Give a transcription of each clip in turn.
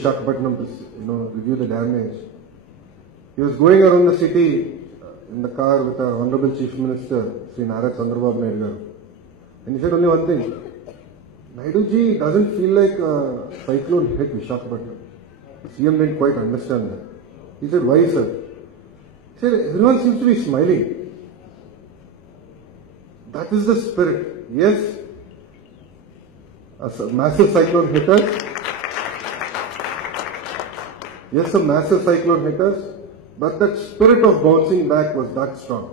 Visakhapatnam to review the damage. He was going around the city in the car with our Honorable Chief Minister, Sri Nara Lokesh, and he said only one thing: Naidu-ji doesn't feel like a cyclone hit Visakhapatnam. The CM didn't quite understand that. He said, "Why, sir?" He said, "Everyone seems to be smiling. That is the spirit. Yes, a massive cyclone hit us. Yes, a massive cyclone hit us, but that spirit of bouncing back was that strong."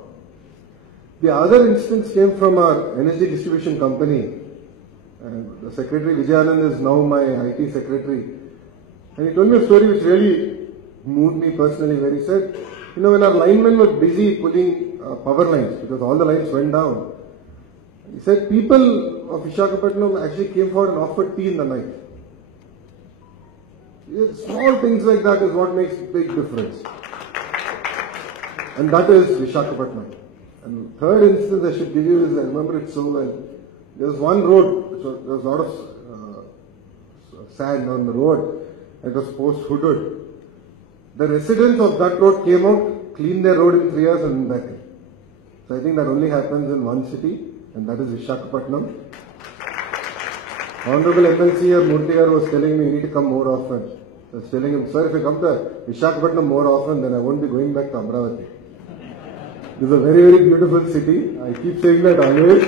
The other instance came from our energy distribution company. And the secretary, Vijayanand, is now my IT secretary. And he told me a story which really moved me personally, where he said, when our linemen were busy pulling power lines, because all the lines went down, he said people of Visakhapatnam actually came forward and offered tea in the night. Small things like that is what makes big difference. And that is Visakhapatnam. And third instance I should give you is, I remember it so well. There was one road, there was a lot of sand on the road. It was post-hooded. The residents of that road came out, cleaned their road in 3 hours and back in. So I think that only happens in one city, and that is Visakhapatnam. Honorable MLC or Murthy was telling me you need to come more often. I was telling him, sir, if I come to Visakhapatnam more often, then I won't be going back to Amravati. This is a very, very beautiful city. I keep saying that always.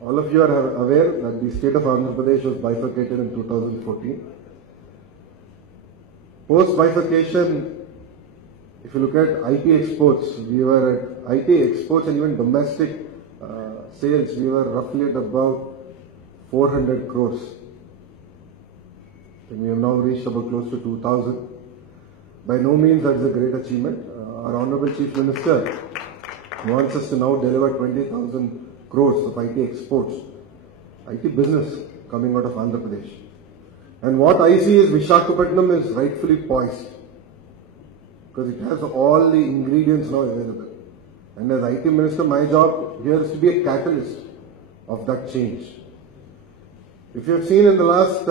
All of you are aware that the state of Andhra Pradesh was bifurcated in 2014. Post-bifurcation, if you look at IT exports, we were at IT exports and even domestic sales, we were roughly at about 400 crores. And we have now reached about close to 2,000. By no means that is a great achievement. Our Honorable Chief Minister wants us to now deliver 20,000 crores of IT exports, IT business coming out of Andhra Pradesh. And what I see is Visakhapatnam is rightfully poised, because it has all the ingredients now available. And as IT Minister, my job here is to be a catalyst of that change. If you have seen in the last,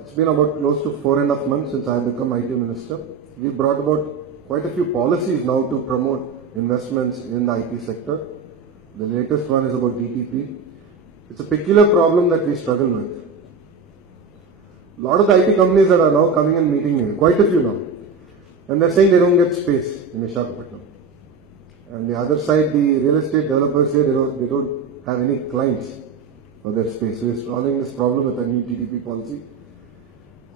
it's been about close to 4.5 months since I have become IT Minister, we brought about quite a few policies now to promote investments in the IT sector. The latest one is about DTP. It's a peculiar problem that we struggle with. A lot of the IT companies that are now coming and meeting me, quite a few now, and they're saying they don't get space in Visakhapatnam. And the other side, the real estate developers say they don't have any clients for their space. So we're solving this problem with a new DTP policy.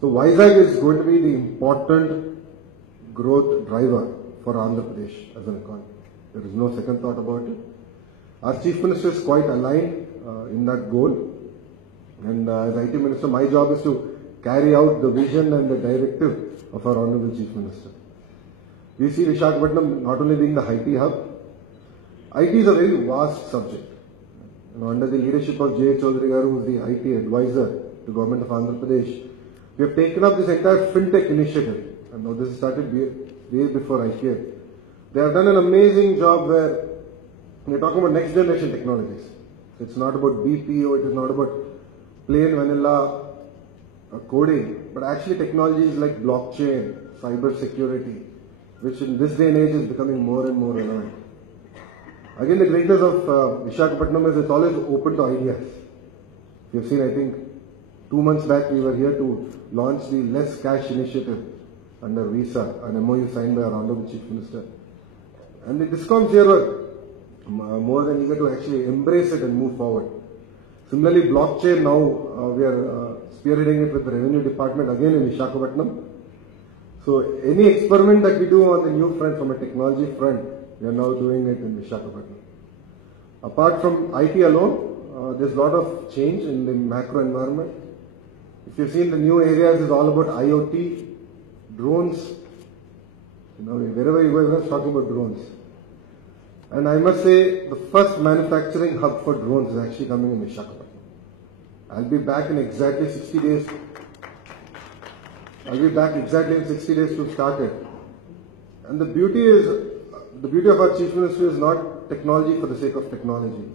So Vizag is going to be the important growth driver for Andhra Pradesh as an economy. There is no second thought about it. Our Chief Minister is quite aligned in that goal. And as IT Minister, my job is to carry out the vision and the directive of our Honorable Chief Minister. We see Visakhapatnam not only being the IT hub. IT is a very vast subject. Under the leadership of J. Chaudhary Garu, who is the IT advisor to Government of Andhra Pradesh, we have taken up this entire fintech initiative. And now this started way before I came. They have done an amazing job where we are talking about next generation technologies. It's not about BPO, it is not about plain vanilla coding, but actually technologies like blockchain, cyber security, which in this day and age is becoming more and more relevant. Again, the greatness of Visakhapatnam is it's always open to ideas. You've seen, I think, 2 months back we were here to launch the Less Cash initiative under Visa, an MOU signed by our Honorable Chief Minister. And the DISCOMs here were more than eager to actually embrace it and move forward. Similarly, blockchain now, we are spearheading it with the Revenue Department again in Visakhapatnam. So any experiment that we do on the new front, from a technology front, we are now doing it in Visakhapatnam. Apart from IT alone, there's a lot of change in the macro environment. If you've seen the new areas, is all about IoT, drones. Wherever you go, everyone's talking about drones. And I must say, the first manufacturing hub for drones is actually coming in Visakhapatnam. I'll be back in exactly 60 days. I'll be back exactly in 60 days to start it. And the beauty of our Chief Minister is not technology for the sake of technology.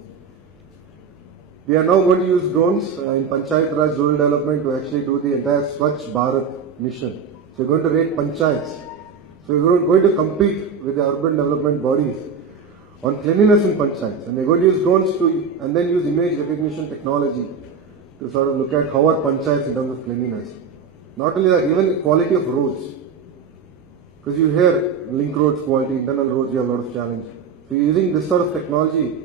We are now going to use drones in Panchayat Raj rural development to actually do the entire Swachh Bharat mission. So we're going to rate panchayats. So we're going to compete with the urban development bodies on cleanliness in panchayats. And we're going to use drones to, and then use image recognition technology to sort of look at how are panchayats in terms of cleanliness. Not only that, even quality of roads. Because you hear link roads quality, internal roads, you have a lot of challenge. So using this sort of technology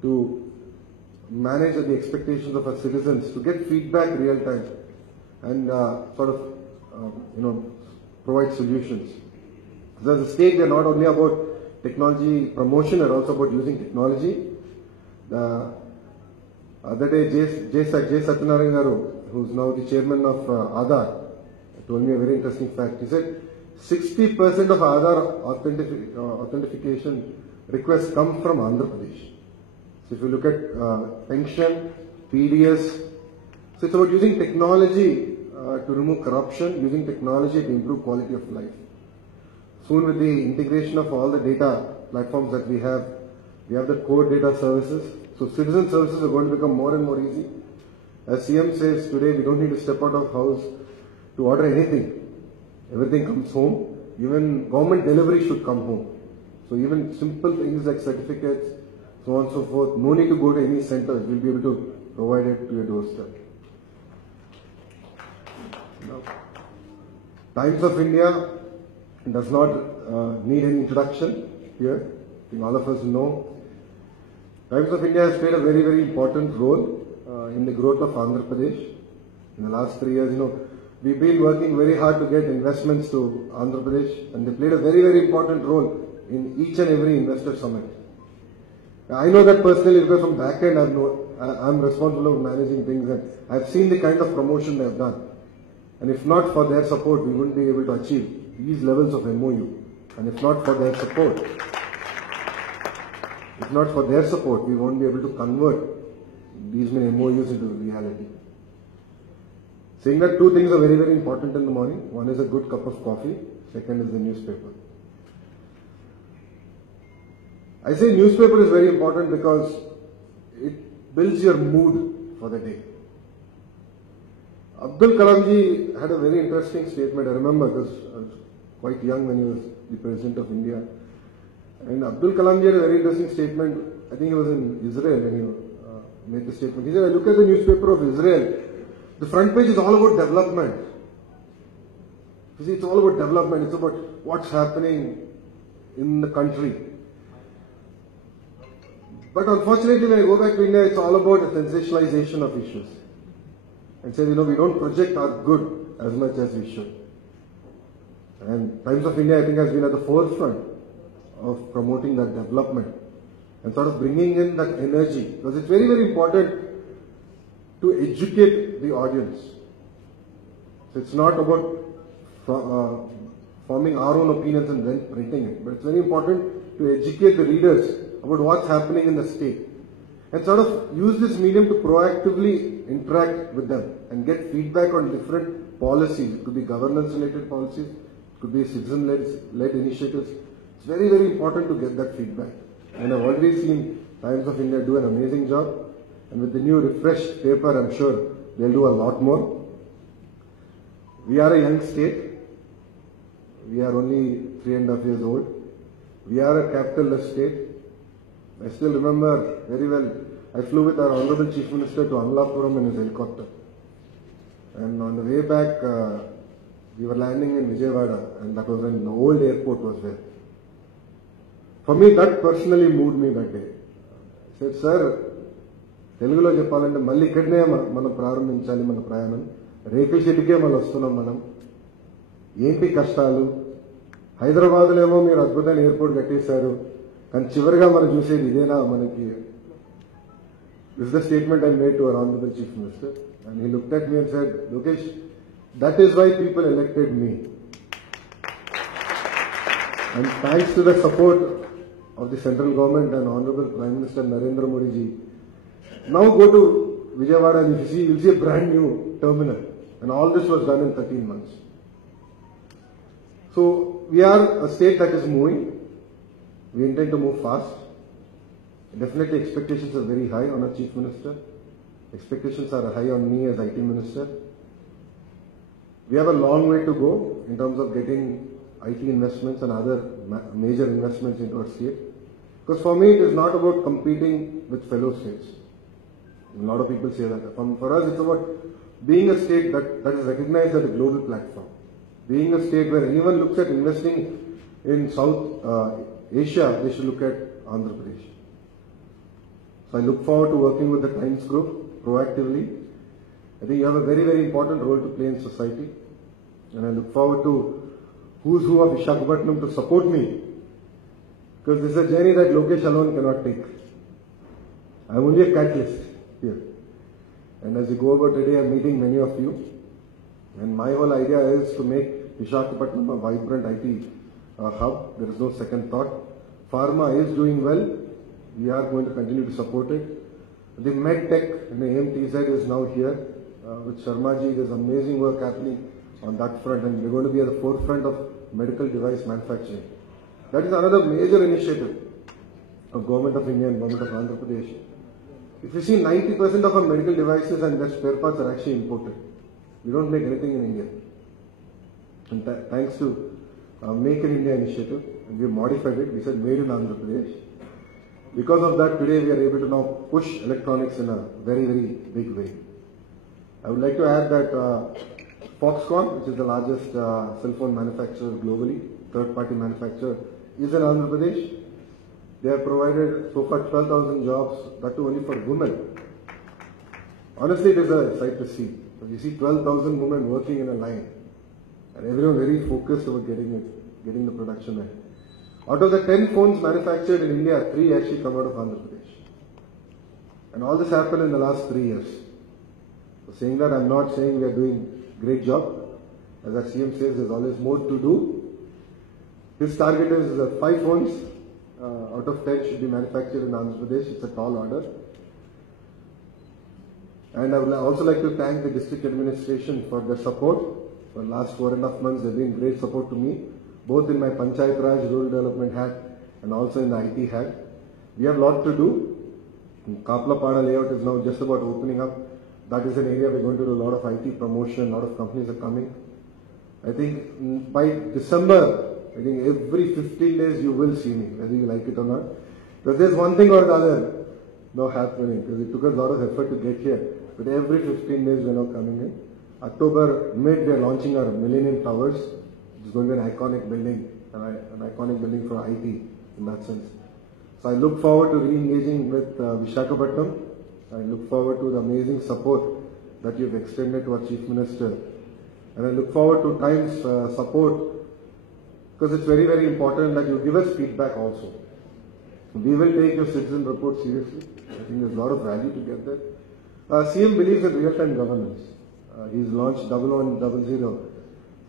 to manage the expectations of our citizens, to get feedback real time and sort of provide solutions. So as a state, we are not only about technology promotion, we are also about using technology. The other day, J. Satyanarayana Garu, who is now the chairman of Aadhaar, told me a very interesting fact. He said 60% of Aadhaar authentication requests come from Andhra Pradesh. So if you look at pension, PDS, so it's about using technology to remove corruption, using technology to improve quality of life. Soon with the integration of all the data platforms that we have the core data services. So citizen services are going to become more and more easy. As CM says today, we don't need to step out of house to order anything. Everything comes home. Even government delivery should come home. So even simple things like certificates, so on and so forth, no need to go to any centers. We'll be able to provide it to your doorstep. Times of India does not need any introduction here. I think all of us know. Times of India has played a very, very important role in the growth of Andhra Pradesh. In the last 3 years, we've been working very hard to get investments to Andhra Pradesh, and they played a very, very important role in each and every investor summit. I know that personally because from back end I'm responsible for managing things, and I've seen the kind of promotion they've done. And if not for their support, we wouldn't be able to achieve these levels of MOU. And if not for their support, we won't be able to convert these many MOUs into reality. Saying that, two things are very, very important in the morning. One is a good cup of coffee. Second is the newspaper. I say newspaper is very important because it builds your mood for the day. Abdul Kalam ji had a very interesting statement. I remember because I was quite young when he was the President of India. And Abdul Kalam ji had a very interesting statement. I think he was in Israel when he made the statement. He said, I look at the newspaper of Israel. The front page is all about development. You see, it's all about development. It's about what's happening in the country. But unfortunately, when I go back to India, it's all about the sensationalization of issues. And say, we don't project our good as much as we should. And Times of India, I think, has been at the forefront of promoting that development and sort of bringing in that energy. Because it's very, very important to educate the audience. So it's not about forming our own opinions and then printing it. But it's very important to educate the readers about what's happening in the state. And sort of use this medium to proactively interact with them and get feedback on different policies. It could be governance-related policies, it could be citizen-led initiatives. It's very, very important to get that feedback. And I've already seen Times of India do an amazing job. And with the new refreshed paper, I'm sure they'll do a lot more. We are a young state. We are only 3.5 years old. We are a capital-less state. I still remember very well, I flew with our Honorable Chief Minister to Amlapuram in his helicopter. And on the way back, we were landing in Vijayawada, and that was when the old airport was there. For me, that personally moved me that day. I said, sir, Telugulo చెప్పాలంటే మళ్ళీ ఇక్కడనే మనం ప్రారంభించాలి మన ప్రయాణం. రేకుల షెడ్డుకే మళ్ళీ వస్తున్నాం మనం. ఏంటి కష్టాలు? హైదరాబాద్లో ఏమో మీరు అద్భుతమైన ఎయిర్పోర్ట్ కట్టేశారు. కానీ చివరిగా మనం చూసేది ఇదేనా మనకి? This is the statement I made to our Honorable Chief Minister. And he looked at me and said, Lokesh, that is why people elected me. And thanks to the support of the central government and Honorable Prime Minister Narendra Modi ji, now go to Vijayawada and you'll see a brand new terminal. And all this was done in 13 months. So we are a state that is moving. We intend to move fast. Definitely expectations are very high on our Chief Minister. Expectations are high on me as IT Minister. We have a long way to go in terms of getting IT investments and other major investments into our state. Because for me, it is not about competing with fellow states. A lot of people say that. For us, it's about being a state that is recognized as a global platform. Being a state where anyone looks at investing in South Asia, they should look at Andhra Pradesh. So I look forward to working with the Times Group proactively. I think you have a very, very important role to play in society. And I look forward to who's who of Visakhapatnam to support me. Because this is a journey that Lokesh alone cannot take. I'm only a catalyst here. And as we go about today, I'm meeting many of you. And my whole idea is to make Visakhapatnam a vibrant IT hub. There is no second thought. Pharma is doing well. We are going to continue to support it. The MedTech and the AMTZ is now here. With Sharmaji, there's amazing work happening on that front, and we're going to be at the forefront of medical device manufacturing. That is another major initiative of Government of India and Government of Andhra Pradesh. If you see, 90% of our medical devices and their spare parts are actually imported. We don't make anything in India. And thanks to Make in India initiative, and we modified it. We said made in Andhra Pradesh. Because of that, today we are able to now push electronics in a very, very big way. I would like to add that Foxconn, which is the largest cell phone manufacturer globally, third-party manufacturer, is in Andhra Pradesh. They have provided so far 12,000 jobs, that too only for women. Honestly, it is a sight to see. You see 12,000 women working in a line, and everyone very focused about getting the production there. Out of the 10 phones manufactured in India, 3 actually come out of Andhra Pradesh. And all this happened in the last 3 years. So saying that, I'm not saying we are doing a great job. As our CM says, there's always more to do. His target is 5 phones out of 10 should be manufactured in Andhra Pradesh. It's a tall order. And I would also like to thank the district administration for their support. For the last 4.5 months, they've been great support to me, both in my Panchayat Raj rural development hat and also in the IT hat. We have a lot to do. Kaplapada layout is now just about opening up. That is an area we're going to do a lot of IT promotion, a lot of companies are coming. I think by December, I think every 15 days you will see me, whether you like it or not. Because there's one thing or the other now happening, because it took us a lot of effort to get here. But every 15 days we're now coming in. October mid, we're launching our Millennium Towers. It's going to be an iconic building, an iconic building for IT in that sense. So I look forward to re-engaging with Visakhapatnam. I look forward to the amazing support that you've extended to our Chief Minister. And I look forward to Times support, because it's very, very important that you give us feedback also. We will take your citizen report seriously. I think there's a lot of value to get there. CM believes in real-time governance. He's launched 1100.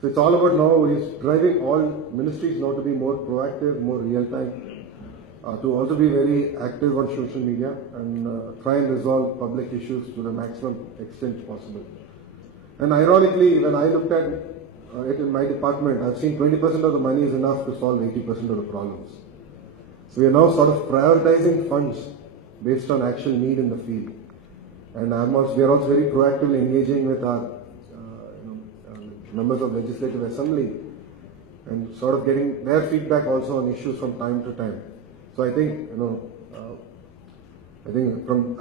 So it's all about now, he's driving all ministries now to be more proactive, more real-time, to also be very active on social media and try and resolve public issues to the maximum extent possible. And ironically, when I looked at it in my department, I've seen 20% of the money is enough to solve 80% of the problems. So we are now sort of prioritizing funds based on actual need in the field. And we are also very proactively engaging with our members of Legislative Assembly and sort of getting their feedback also on issues from time to time. So I think,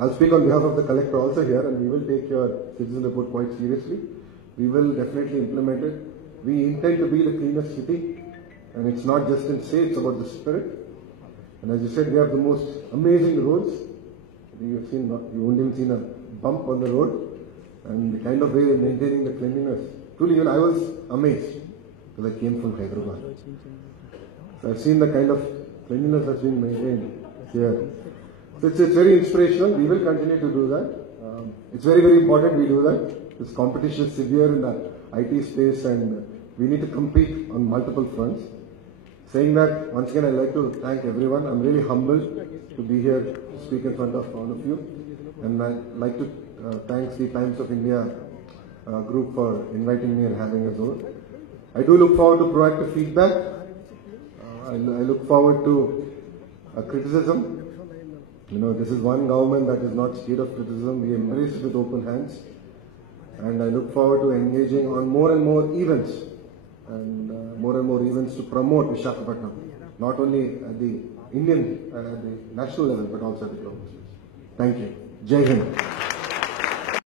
I'll speak on behalf of the collector also here, and we will take your citizen report quite seriously. We will definitely implement it. We intend to be the cleanest city, and it's not just in say, it's about the spirit. And as you said, we have the most amazing roads. You won't even seen a bump on the road, and the kind of way they're maintaining the cleanliness. Truly, even I was amazed, because I came from Hyderabad. So I've seen the kind of cleanliness that's being maintained here. So it's very inspirational. We will continue to do that. It's very, very important we do that. This competition is severe in the IT space, and we need to compete on multiple fronts. Saying that, once again, I'd like to thank everyone. I'm really humbled to be here to speak in front of all of you. And I'd like to thank the Times of India group for inviting me and having us over. I do look forward to proactive feedback. I look forward to criticism. You know, this is one government that is not scared of criticism. We embrace it with open hands. And I look forward to engaging on more and more events to promote Visakhapatnam, not only at the Indian, at the national level, but also at the global stage. Thank you. Jai Hind.